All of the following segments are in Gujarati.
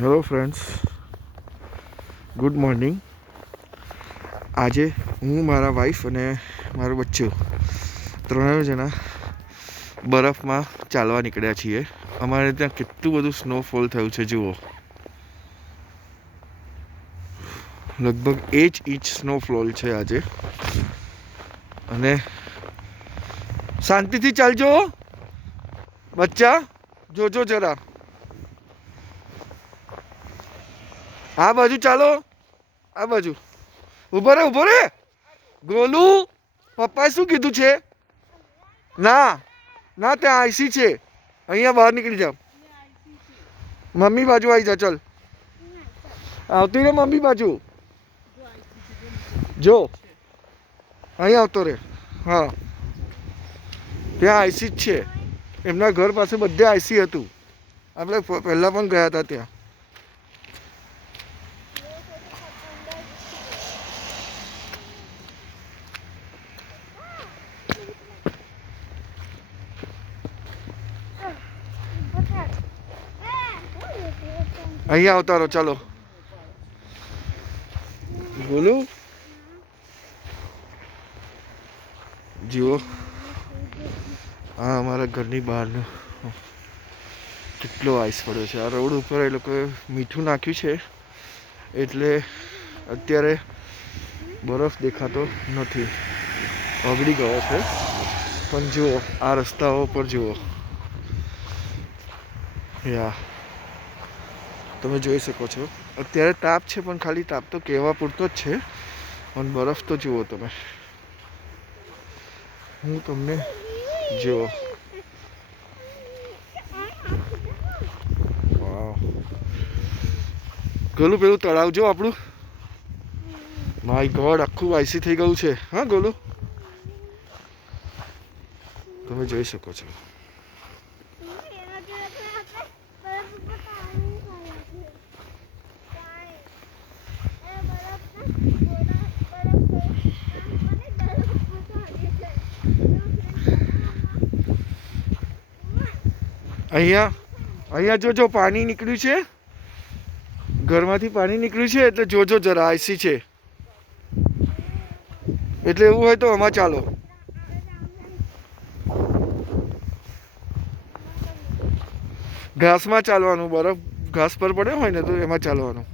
Hello friends, good morning. આજે હું, મારા વાઈફ અને મારું બચ્ચું ત્રણેય જણા બરફમાં ચાલવા નીકળ્યા છીએ. અમારે ત્યાં કેટલું બધું સ્નોફોલ થયું છે જુઓ. લગભગ 8 ઇંચ સ્નોફોલ છે આજે. અને શાંતિથી ચાલજો બચ્ચા, જોજો જરા. આ બાજુ ચાલો, આ બાજુ. ઉભો રે ગોલુ. પપ્પાએ શું કીધું છે? ના ના, ત્યાં આઈસી છે. અહીંયા બહાર નીકળી જાવ. મમ્મી બાજુ આવી જા. ચલ, આવતી રે મમ્મી બાજુ. જો અહીં આવતો રે. હા, ત્યાં આઈસી જ છે. એમના ઘર પાસે બધે આઈસી હતું. આપણે પહેલાં પણ ગયા હતા ત્યાં. અહીંયા આવતા રહો. ચાલો બોલો. જુઓ, હા, અમારા ઘરની બહારનો કેટલો આઈસ પડ્યો છે. આ રોડ ઉપર એ લોકોએ મીઠું નાખ્યું છે એટલે અત્યારે બરફ દેખાતો નથી, ઓગળી ગયો છે. પણ જુઓ, આ રસ્તાઓ પર જુઓ. યા, તમે જોઈ શકો છો. અત્યારે તાપ છે પણ ખાલી તાપ તો કહેવા પૂરતો જ છે. પણ બરફ તો જુઓ તમે. હું તમને જુઓ. વાવ, ગોલું પેલું તળાવ જો આપણું. માય ગોડ, આખું આઈસી થઈ ગયું છે. હા ગોલું, તમે જોઈ શકો છો. અહીંયા જોજો, પાણી નીકળ્યું છે. ઘરમાંથી પાણી નીકળ્યું છે એટલે જોજો જરા. આઈસી છે એટલે એવું હોય તો આમાં ચાલો. ઘાસમાં ચાલવાનું. બરફ ઘાસ પર પડ્યો હોય ને તો એમાં ચાલવાનું.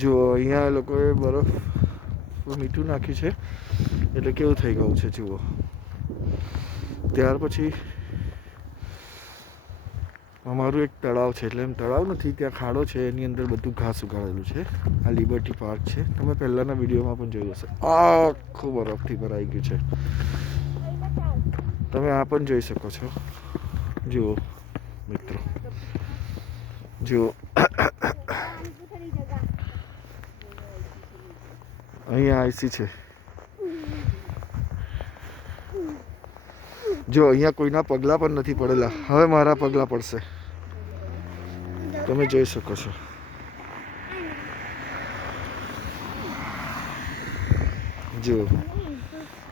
જો અહીંયા લોકોએ બરફ મીઠું નાખ્યું છે એટલે કેવું થઈ ગયું છે જુઓ. ત્યાર પછી અમારું એક તળાવ છે, એટલે એમ તળાવ નથી, ત્યાં ખાડો છે. એની અંદર બધું ઘાસ ઉગાડેલું છે. આ લિબર્ટી પાર્ક છે. તમે પહેલાંના વિડીયોમાં પણ જોયું હશે. આખું બરફથી ભરાઈ ગયું છે. તમે આ પણ જોઈ શકો છો. જુઓ મિત્રો, જુઓ. અહીંયા આઈસી છે. જો અહીંયા કોઈના પગલાં પણ નથી પડેલા. હવે મારા પગલાં પડશે. તમે જોઈ શકો છો. જો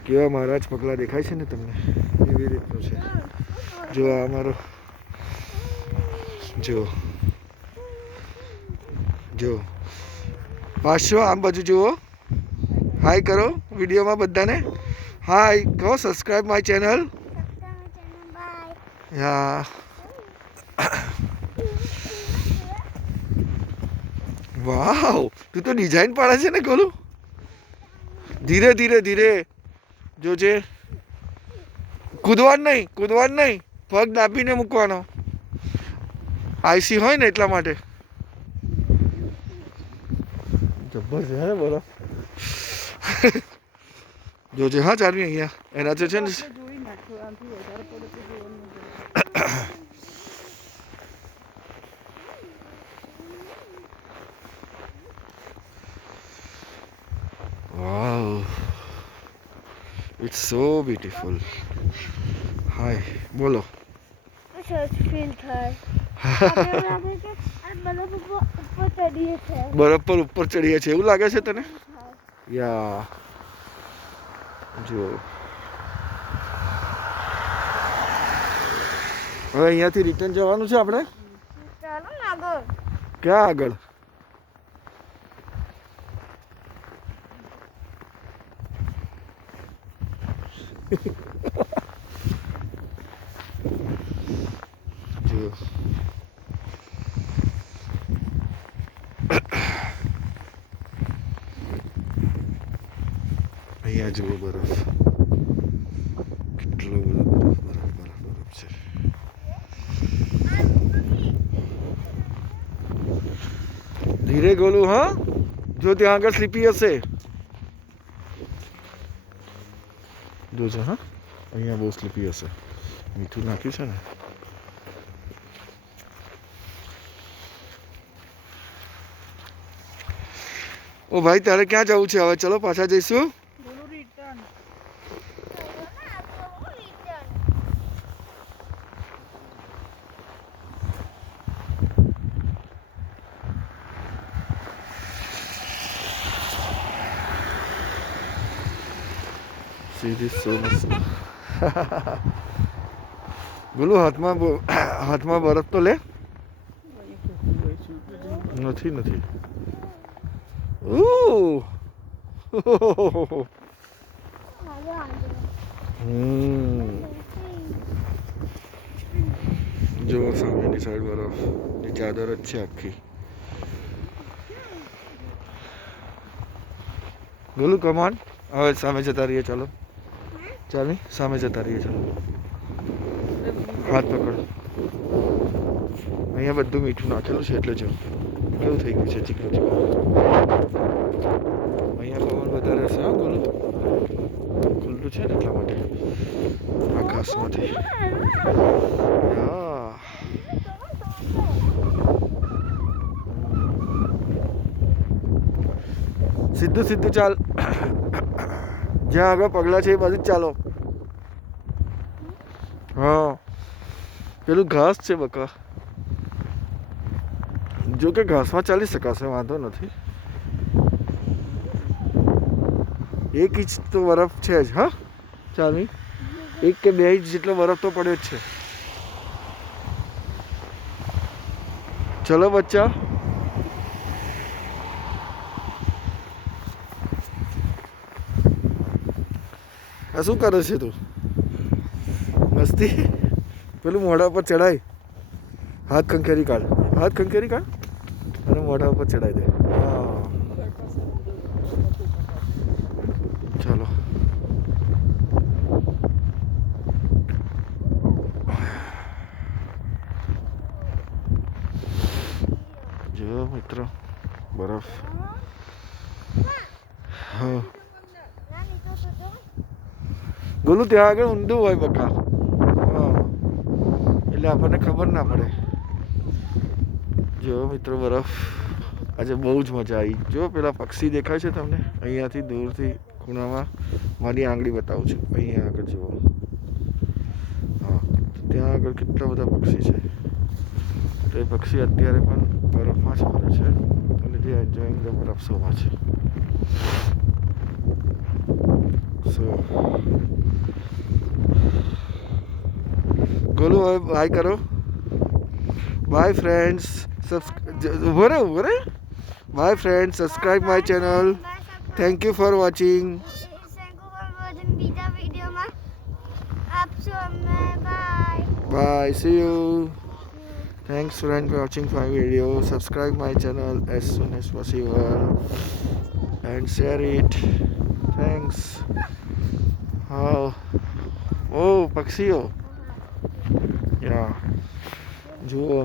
કેવા મારા જ પગલાં દેખાય છે ને તમને, એવી રીતનું છે. જો આ અમારો, જો જો પાછો આમ બાજુ જુઓ. હાય કરો વિડીયોમાં બધાને. હાય કહો. Subscribe my channel. Yeah, wow, તું તો ડિઝાઇન પાડે છે ને ગોલું. ધીરે ધીરે ધીરે જોજે. કૂદવાનું નહીં. પગ દાબીને મૂકવાનો. આઈસી હોય ને એટલા માટે. જબ્બર છે હે બોલો. જોજે હા ચાલવી. અહીંયા એના છે ને. વાવ, ઇટ્સ સો બ્યુટીફુલ. હાય બોલો. બરફ પર ઉપર ચડીએ છીએ એવું લાગે છે તને? યા, જુઓ હવે અહીંયાથી રિટર્ન જવાનું છે આપણે. ચાલો ને આગળ. ક્યાં આગળ? જુઓ અહીંયા જુઓ બરફ, કેટલો બધો બરફ બરફ બરફ બરફ છે. ધીરે ગોલું, હા જો ત્યાં આગળ સ્લીપી હશે જોજો. હા અહીંયા બહુ સ્લીપી હશે. મીઠું નાખ્યું છે ને. ઓ ભાઈ તારે ક્યાં જવું છે હવે? ચલો પાછા જઈશું. સીધી સોમસ બોલું હાથમાં બરફ તો લે. નથી નથી. જો સામેની સાઈડ બરફ ની ચાદર જ છે આખી. બોલું કમાન હવે સામે જતા રહીએ. ચાલો ચાલી સામે જતા રહીએ. ચાલો હાથ પકડ. અહીંયા બધું મીઠું નાખેલું છે એટલે જો કેવું થઈ ગયું છે ચીકણું ચીકણું. અહીંયા પવન વધારે હશે. હા બોલું ખુલ્લું છે ને એટલા માટે આકાશમાંથી. સીધું સીધું ચાલ. જ્યાં આગળ પગલા છે એ બાજુ જ ચાલો. હા પેલું ઘાસ છે બકા. જો કે ઘાસમાં ચાલી શકાશે, વાંધો નથી. 1 ઇંચ તો બરફ છે જ. હા ચાલવી 1 કે 2 ઇંચ જેટલો બરફ તો પડ્યો જ છે. ચલો બચ્ચા. આ શું કરે છે તું? મસ્તી. પેલું મોઢા પર ચડાય. હાથ ખંખેરી કાઢ. હાથ ખંખેરી કાઢ અને મોઢા ઉપર ચડાવી દે. હા ચાલો. જો મિત્રો બરફ. હા ગોલું ત્યાં આગળ ઊંડું હોય બકા. હા એટલે આપણને ખબર ના પડે. જો મિત્રો બરફ. આજે બહુ જ મજા આવી. જો પેલા પક્ષી દેખાય છે તમને અહીંયાથી દૂરથી ખૂણામાં? મારી આંગળી બતાવું છું. અહીંયા આગળ જુઓ. હા ત્યાં આગળ કેટલા બધા પક્ષી છે. તો એ પક્ષી અત્યારે પણ બરફમાં જ ફરે છે અને તે એન્જોયિંગ ધ બરફ શોમાં છે. સો ગોલું હવે બાય કરો. By friends. ઉભો રે. By friends, subscribe my channel. Thank you for watching. બીજા વિડીયોમાં આપશો અમને. Bye bye. C you. Thanks friend for watching my video. Subscribe my channel as soon as possible and share it. Thanks. How? Oh, પક્ષીઓ. યા જુઓ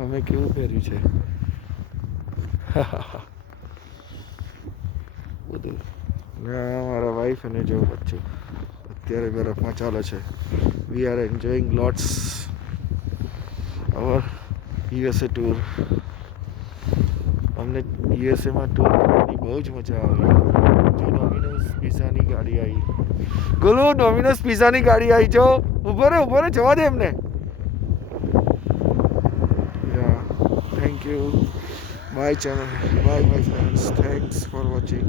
અમે કેવું પહેર્યું છે. બધું મારા વાઈફ અને જો બચ્ચું અત્યારે બરફમાં ચાલે છે. We are enjoying lots our USA tour. અમને યુએસએમાં ટૂર કરવાની બહુ જ મજા આવી. જો ડોમિનોઝ પિઝાની ગાડી આવી. ગોલુ ડોમિનોઝ પિઝાની ગાડી આવી. જો ઉભો રે જવા દે એમને. Yeah thank you. Bye channel. Bye my friends. Thanks for watching.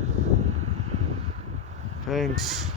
Thanks.